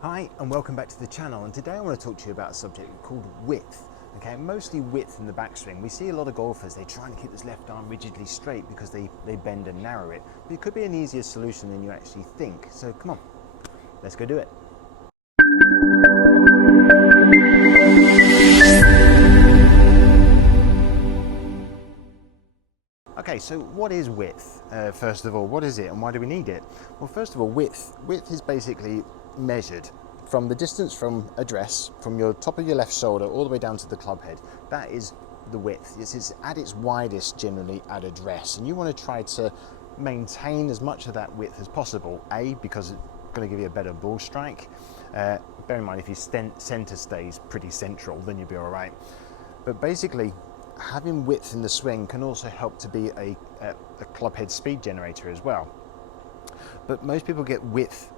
Hi and welcome back to the channel, and today I want to talk to you about a subject called width. Okay, mostly width in the backswing. We see a lot of golfers, they try and keep this left arm rigidly straight because they bend and narrow it. But it could be an easier solution than you actually think. So come on, let's go do it. Okay, so what is width? First of all, what is it and why do we need it? Well, first of all, width is basically measured from the distance from address, from your top of your left shoulder all the way down to the club head. That is the width. It's at its widest generally at address, and you want to try to maintain as much of that width as possible. A, because it's going to give you a better ball strike. Bear in mind, if your center stays pretty central, then you'll be all right. But basically, having width in the swing can also help to be a club head speed generator as well. But most people get width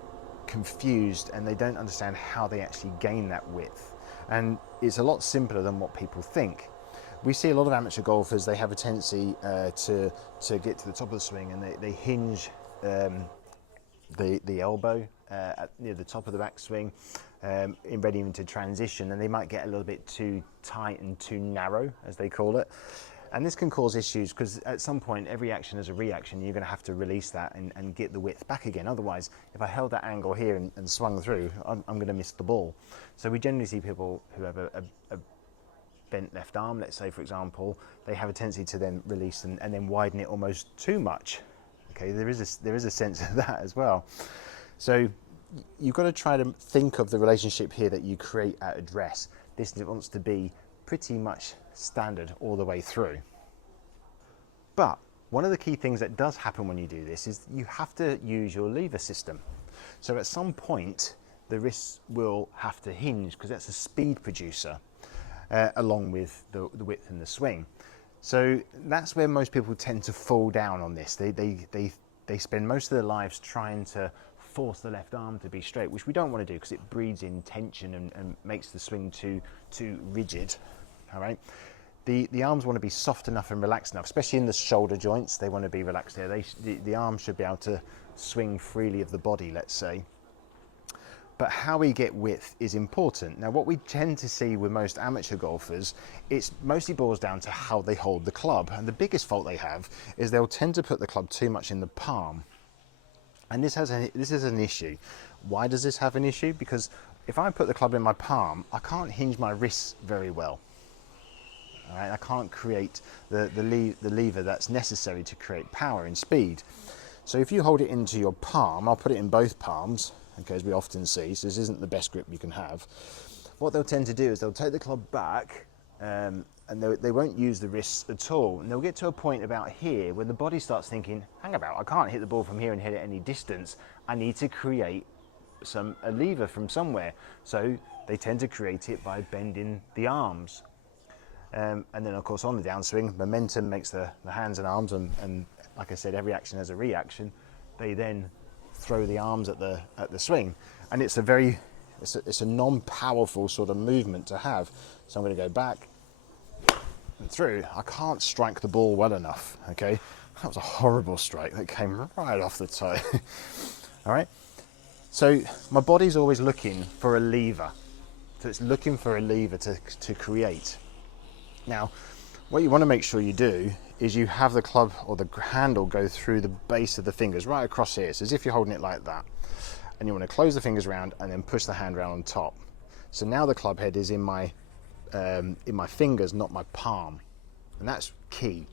confused and they don't understand how they actually gain that width. And it's a lot simpler than what people think. We see a lot of amateur golfers, they have a tendency to get to the top of the swing and they hinge the elbow near the top of the backswing in ready into transition, and they might get a little bit too tight and too narrow, as they call it. And this can cause issues because at some point every action is a reaction. You're going to have to release that and get the width back again. Otherwise, if I held that angle here and swung through, I'm going to miss the ball. So we generally see people who have a bent left arm, let's say for example, they have a tendency to then release and then widen it almost too much. Okay, there is a sense of that as well. So you've got to try to think of the relationship here that you create at address. This wants to be pretty much standard all the way through. But one of the key things that does happen when you do this is you have to use your lever system. So at some point the wrists will have to hinge because that's a speed producer along with the width in the swing. So that's where most people tend to fall down on this. They spend most of their lives trying to force the left arm to be straight, which we don't want to do because it breeds in tension and makes the swing too rigid. All right. The arms want to be soft enough and relaxed enough, especially in the shoulder joints. They want to be relaxed there. The arms should be able to swing freely of the body, let's say. But how we get width is important. Now, what we tend to see with most amateur golfers, it mostly boils down to how they hold the club. And the biggest fault they have is they'll tend to put the club too much in the palm. And this is an issue. Why does this have an issue? Because if I put the club in my palm, I can't hinge my wrists very well. All right? I can't create the lever that's necessary to create power and speed. So if you hold it into your palm, I'll put it in both palms, okay, as we often see, so this isn't the best grip you can have. What they'll tend to do is they'll take the club back and they won't use the wrists at all. And they'll get to a point about here where the body starts thinking, hang about, I can't hit the ball from here and hit it any distance. I need to create a lever from somewhere. So they tend to create it by bending the arms. And then of course on the downswing, momentum makes the hands and arms, and like I said, every action has a reaction. They then throw the arms at the swing, and it's a non-powerful sort of movement to have. So I'm going to go back and through. I can't strike the ball well enough. Okay, that was a horrible strike that came right off the toe. All right, so my body's always looking for a lever, so it's looking for a lever to create. Now, what you want to make sure you do is you have the club or the handle go through the base of the fingers right across here. So as if you're holding it like that. And you want to close the fingers around and then push the hand around on top. So now the club head is in my fingers, not my palm. And that's key,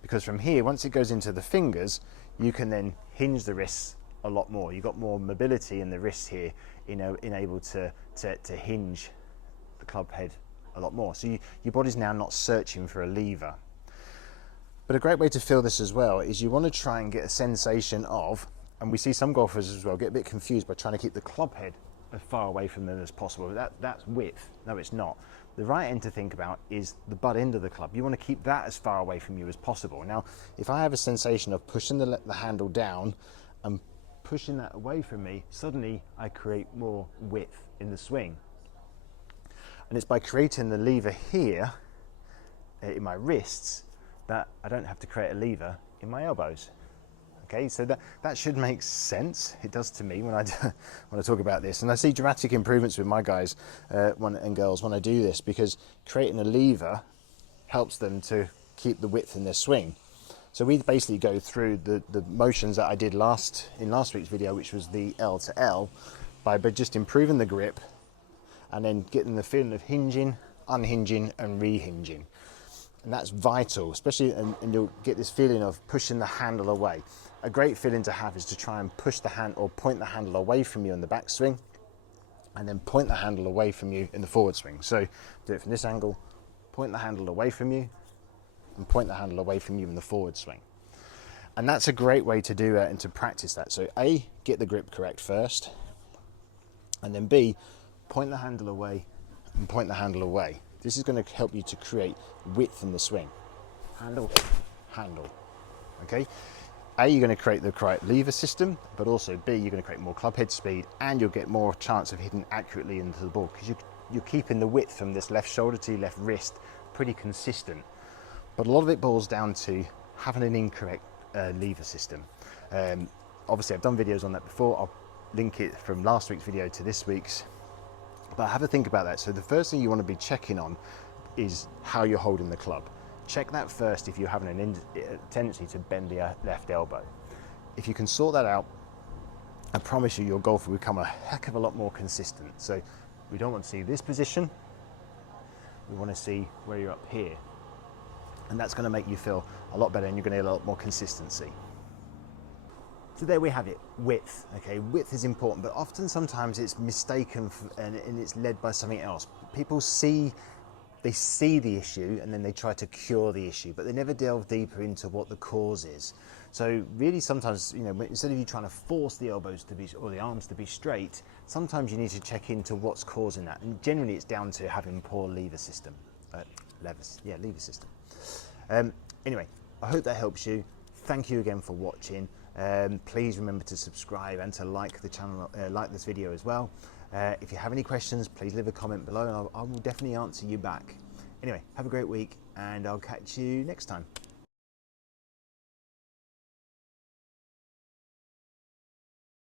because from here, once it goes into the fingers, you can then hinge the wrists a lot more. You've got more mobility in the wrists here, able to hinge the club head a lot more. So your body's now not searching for a lever. But a great way to feel this as well is you want to try and get a sensation of, and we see some golfers as well get a bit confused by trying to keep the club head as far away from them as possible. That's width. No, it's not. The right end to think about is the butt end of the club. You want to keep that as far away from you as possible. Now, if I have a sensation of pushing the handle down and pushing that away from me, suddenly I create more width in the swing. And it's by creating the lever here in my wrists that I don't have to create a lever in my elbows. Okay, so that should make sense. It does to me when I talk about this, and I see dramatic improvements with my guys and girls when I do this, because creating a lever helps them to keep the width in their swing. So we basically go through the motions that I did in last week's video, which was the L to L, by just improving the grip and then getting the feeling of hinging, unhinging and rehinging. And that's vital, especially, and you'll get this feeling of pushing the handle away. A great feeling to have is to try and push the hand or point the handle away from you in the backswing, and then point the handle away from you in the forward swing. So do it from this angle, point the handle away from you, and point the handle away from you in the forward swing. And that's a great way to do it and to practice that. So A, get the grip correct first, and then B, point the handle away and point the handle away. This is going to help you to create width in the swing. Handle, handle. Okay? A, you're going to create the correct lever system, but also B, you're going to create more club head speed, and you'll get more chance of hitting accurately into the ball, because you're keeping the width from this left shoulder to your left wrist pretty consistent. But a lot of it boils down to having an incorrect lever system. Obviously, I've done videos on that before. I'll link it from last week's video to this week's. But have a think about that. So the first thing you want to be checking on is how you're holding the club. Check that first if you're having a tendency to bend the left elbow. If you can sort that out, I promise you your golf will become a heck of a lot more consistent. So we don't want to see this position. We want to see where you're up here. And that's going to make you feel a lot better, and you're going to get a lot more consistency. So there we have it, width. Okay, width is important, but often sometimes it's mistaken and it's led by something else. People see the issue and then they try to cure the issue, but they never delve deeper into what the cause is. So really sometimes, you know, instead of you trying to force the elbows to be, or the arms to be straight, sometimes you need to check into what's causing that. And generally it's down to having poor lever system. Lever system. Anyway, I hope that helps you. Thank you again for watching. Please remember to subscribe and to like the channel, like this video as well. If you have any questions, please leave a comment below and I will definitely answer you back. Anyway, have a great week and I'll catch you next time.